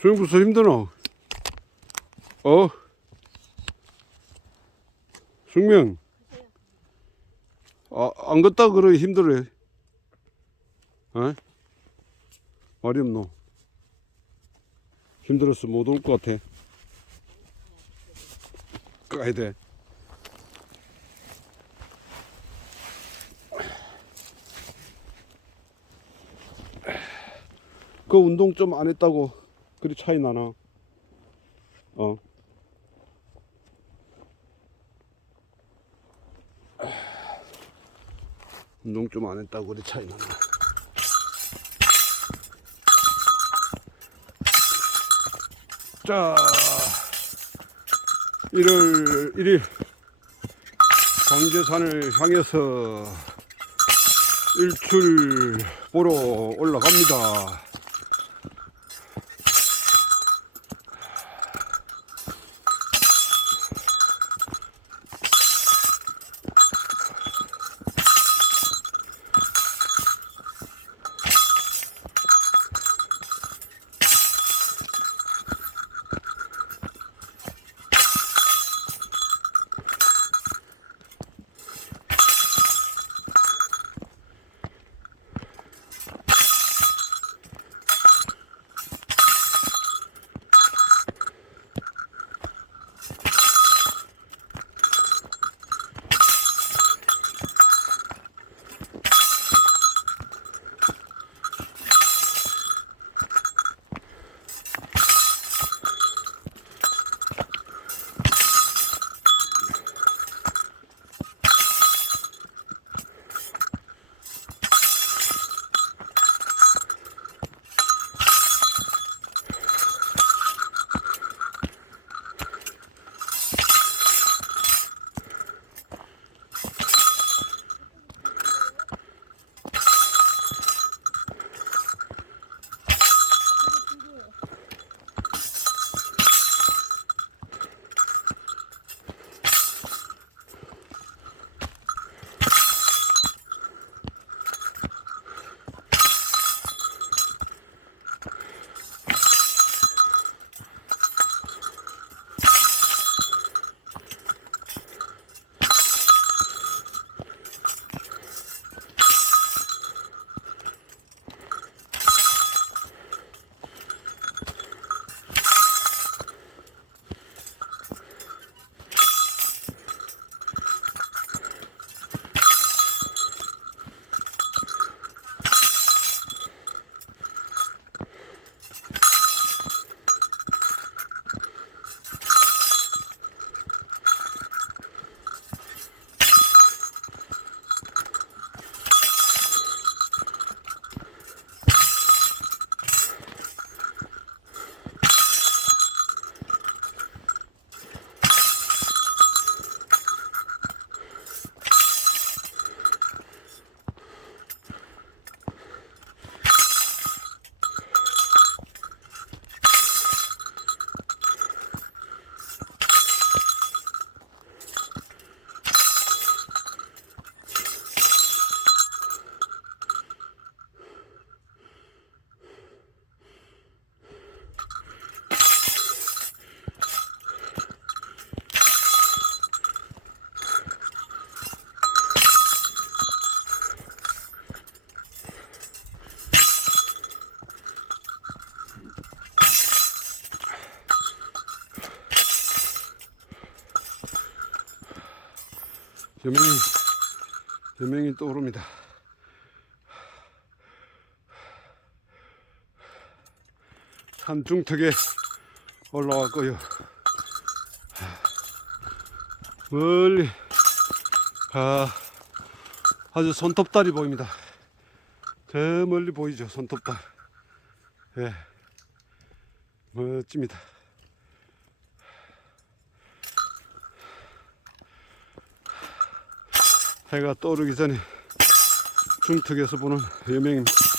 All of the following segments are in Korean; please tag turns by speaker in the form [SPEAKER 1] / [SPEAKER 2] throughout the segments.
[SPEAKER 1] 수영 벌써 힘드노? 어? 숙명. 아, 안 걷다 그러 힘들어. 어? 말이 없노. 힘들어서 못올 것 같아. 가야 돼. 그 운동 좀 안 했다고 그리 차이 나나? 어. 운동 좀 안 했다고 그리 차이 나나? 자, 1월 1일 광제산을 향해서 일출 보러 올라갑니다. 여명이 여명이 떠오릅니다. 산 중턱에 올라왔고요. 멀리 아, 아주 손톱달이 보입니다. 저 멀리 보이죠 손톱달. 예, 멋집니다. 해가 떠오르기 전에 중턱에서 보는 여명입니다.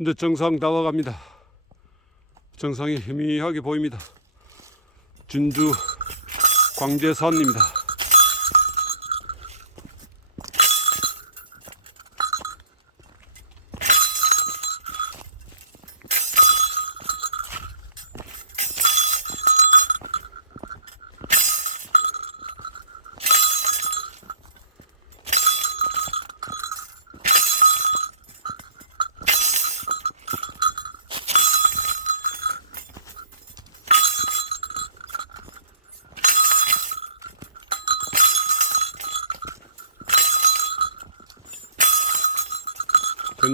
[SPEAKER 1] 이제 정상 다가갑니다. 정상이 희미하게 보입니다. 진주 광제산입니다.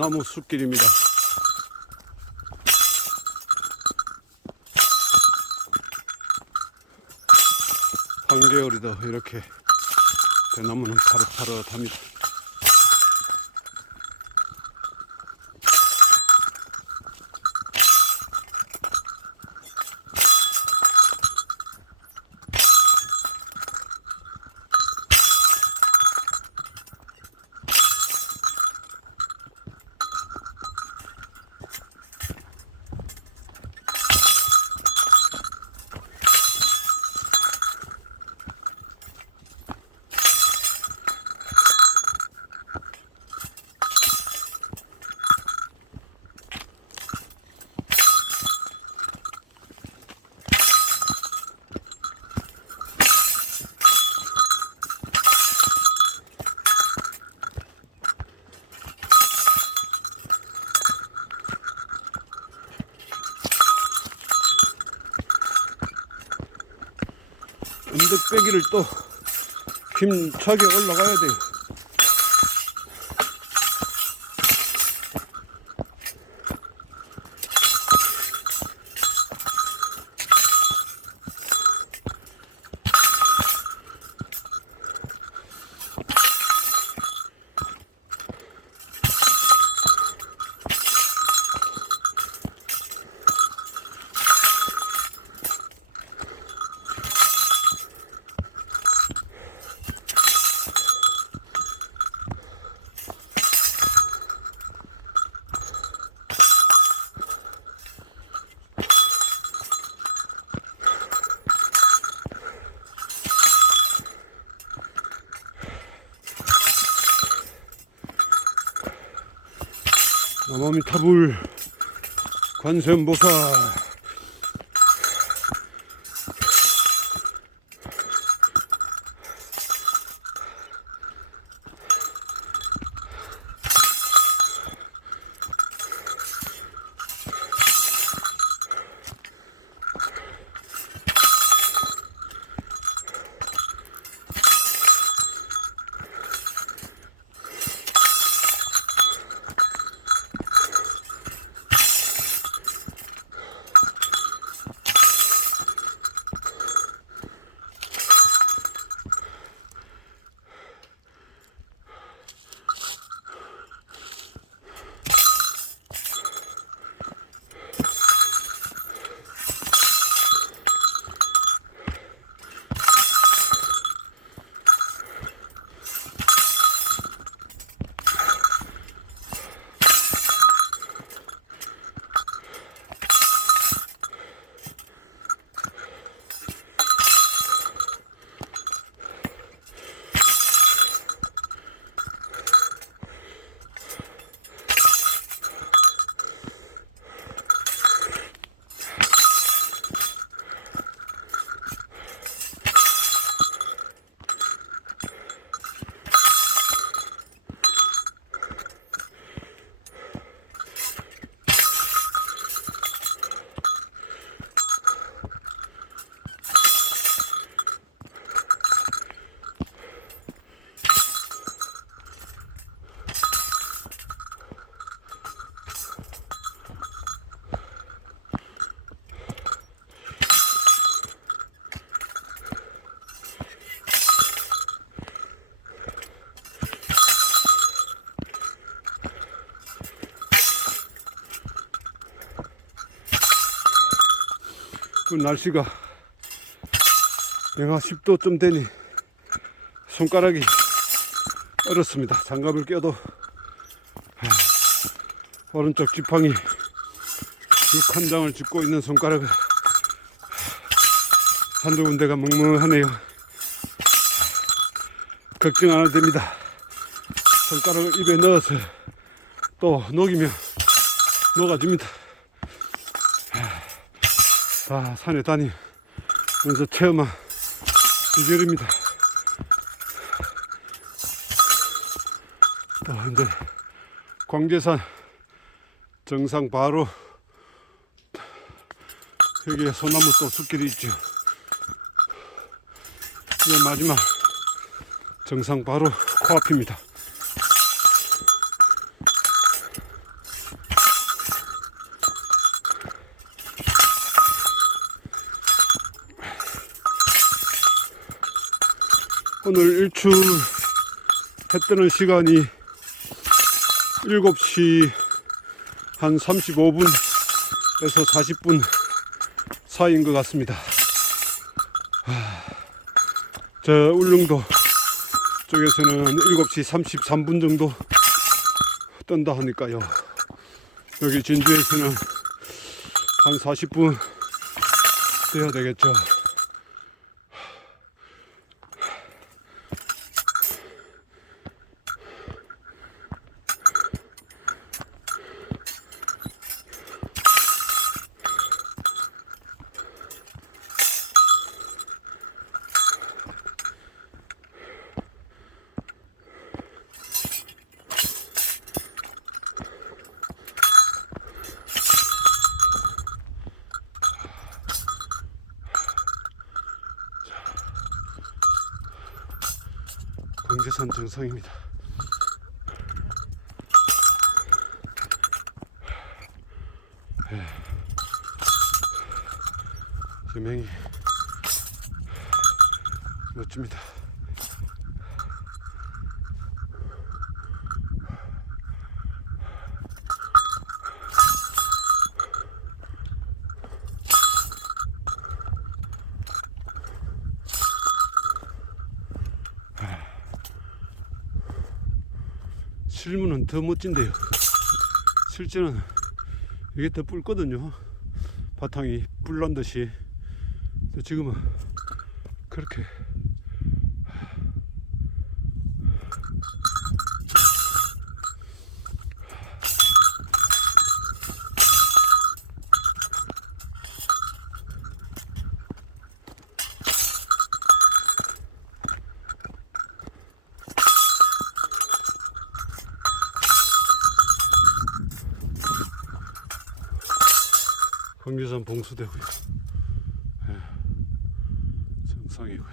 [SPEAKER 1] 대나무 숲길입니다. 한겨울이도 이렇게 대나무는 파릇파릇합니다. 언덕배기를 또 힘차게 올라가야 돼요. 나무미타불 관세음보살 그 날씨가 영하 10도쯤 되니 손가락이 얼었습니다. 장갑을 껴도 하, 오른쪽 지팡이 육 한 장을 짚고 있는 손가락을 한두 군데가 멍멍하네요. 걱정 안 해도 됩니다. 손가락을 입에 넣어서 또 녹이면 녹아집니다. 다 산에 다니면서 체험한 비결입니다. 또 이제 광제산 정상 바로 여기에 소나무 또 숲길이 있죠. 이제 마지막 정상 바로 코앞입니다. 오늘 일출 해 뜨는 시간이 7시 한 35분에서 40분 사이인 것 같습니다. 하, 저 울릉도 쪽에서는 7시 33분 정도 뜬다 하니까요. 여기 진주에서는 한 40분 돼야 되겠죠. 광제산 정상입니다. 예. 조명이 멋집니다. 실물은 더 멋진데요. 실제는 이게 더 붉거든요. 바탕이 뿔난 듯이. 지금은 그렇게 광주산 봉수대고요. 예, 정상이고요.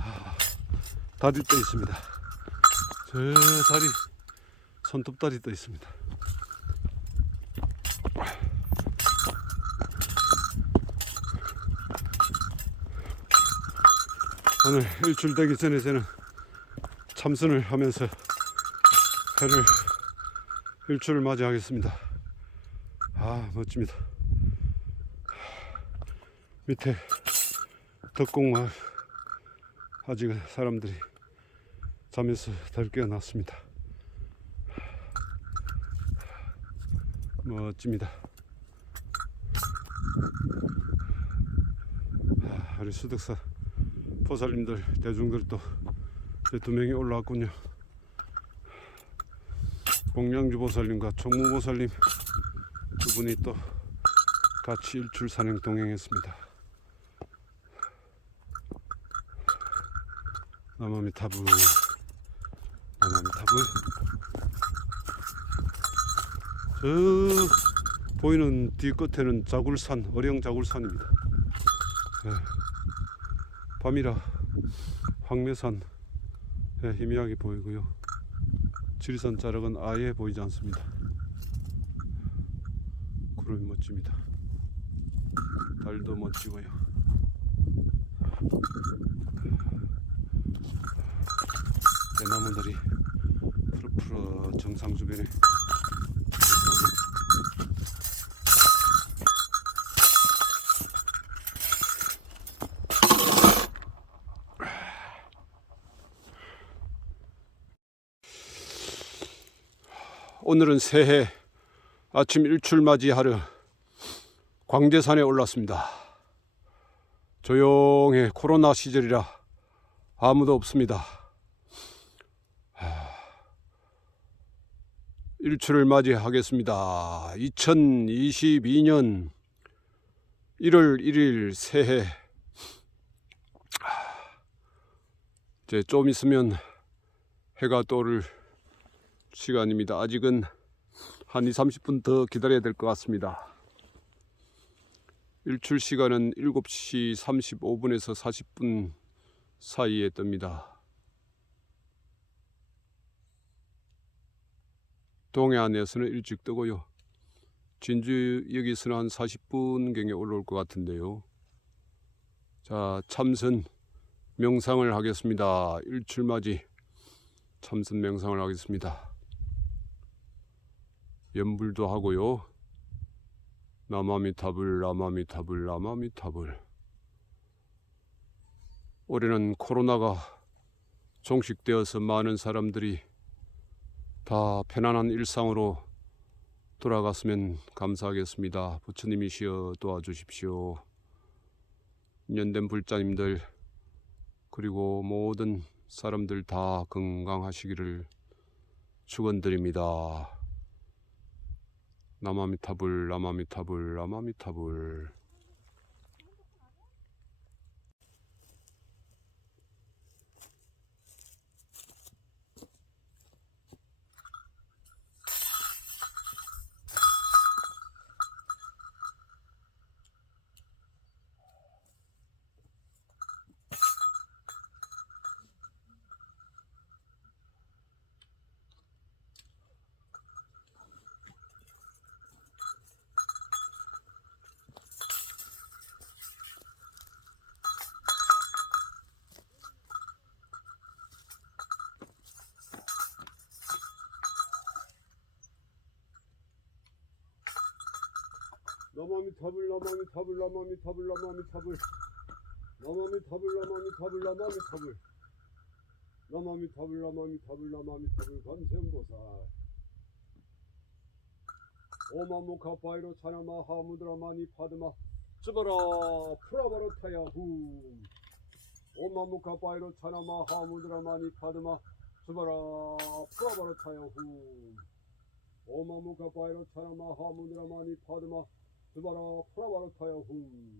[SPEAKER 1] 아, 다리 떠 있습니다. 저 다리 손톱다리 떠 있습니다. 오늘 일출 되기 전에 저는 참선을 하면서 해를 일출을 맞이하겠습니다. 아 멋집니다. 밑에 덕곡마을 아직은 사람들이 잠에서 덜 깨어났습니다. 멋집니다. 아, 우리 수덕사 보살님들 대중들도 두 명이 올라왔군요. 공양주 보살님과 총무 보살님 두 분이 또 같이 일출 산행 동행했습니다. 남아미 타브 남아미 타브 저 보이는 뒤끝에는 자굴산 어령 자굴산입니다. 예. 밤이라 황매산 예, 희미하게 보이고요. 지리산 자락은 아예 보이지 않습니다. 구름이 멋집니다. 달도 멋지고요. 대나무들이 푸르푸르 정상 주변에 오늘은 새해 아침 일출 맞이하러 광제산에 올랐습니다. 조용해 코로나 시절이라 아무도 없습니다. 하, 일출을 맞이하겠습니다. 2022년 1월 1일 새해 하, 이제 좀 있으면 해가 떠오를 시간입니다. 아직은 한 2, 30분 더 기다려야 될 것 같습니다. 일출 시간은 7시 35분에서 40분 사이에 뜹니다. 동해안에서는 일찍 뜨고요. 진주역에서는 한 40분경에 올라올 것 같은데요. 자, 참선 명상을 하겠습니다. 일출맞이 참선 명상을 하겠습니다. 연불도 하고요. 나마미타불 나마미타불 나마미타불 올해는 코로나가 종식되어서 많은 사람들이 다 편안한 일상으로 돌아갔으면 감사하겠습니다. 부처님이시여 도와주십시오. 인연된 불자님들 그리고 모든 사람들 다 건강하시기를 축원드립니다. 나마미타불 나마미타불 나마미타불 나마미 타불 나마미 타불 나마미 타불 나마미 타불 나마미 타불 나마미 타불 나마미 타불 나마미 타불 나마미 타불 나마미 타불 관세음보살 오마무카 파이로 차나마 하무드라마니 파드마 쯔바라 프라바로타야 후. 오마무카 파이로 차나마 하무드라마니 파드마 쯔바라 프라바로타야 후. 오마무카 파이로 차나마 하무드라마니 파드마 스바라 프라바로타야 후